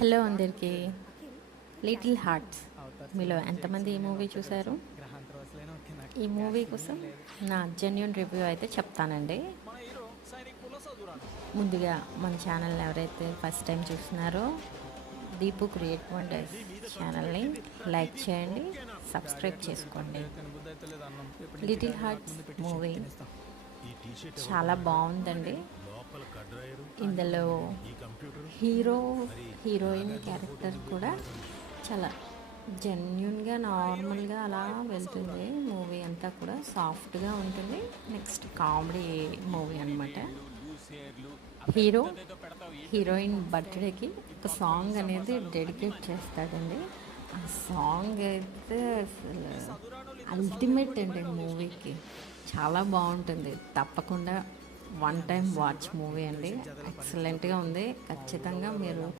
Hello అందరికీ. Little hearts మీలో ఎంతమంది ఈ మూవీ చూశారు? ఈ మూవీ కోసం నా జెన్యూన్ రివ్యూ అయితే చెప్తానండి. ముందుగా మన ఛానల్ని ఎవరైతే ఫస్ట్ టైం చూస్తున్నారో దీపు క్రియేట్ వండర్స్ ఛానల్ని లైక్ చేయండి, సబ్స్క్రైబ్ చేసుకోండి. లిటిల్ హార్ట్స్ మూవీ చాలా బాగుందండి. ఇందులో హీరోయిన్ క్యారెక్టర్ కూడా చాలా జెన్యున్గా నార్మల్గా అలా వెళ్తుంది. మూవీ అంతా కూడా సాఫ్ట్గా ఉంటుంది. నెక్స్ట్ కామెడీ మూవీ అనమాట. హీరోయిన్ బర్త్డేకి ఒక సాంగ్ అనేది డెడికేట్ చేస్తాడండి. ఆ సాంగ్ అయితే అసలు అల్టిమేట్ అండి. మూవీకి చాలా బాగుంటుంది. తప్పకుండా వన్ టైం వాచ్ మూవీ అండి. ఎక్సలెంట్గా ఉంది. ఖచ్చితంగా మీరు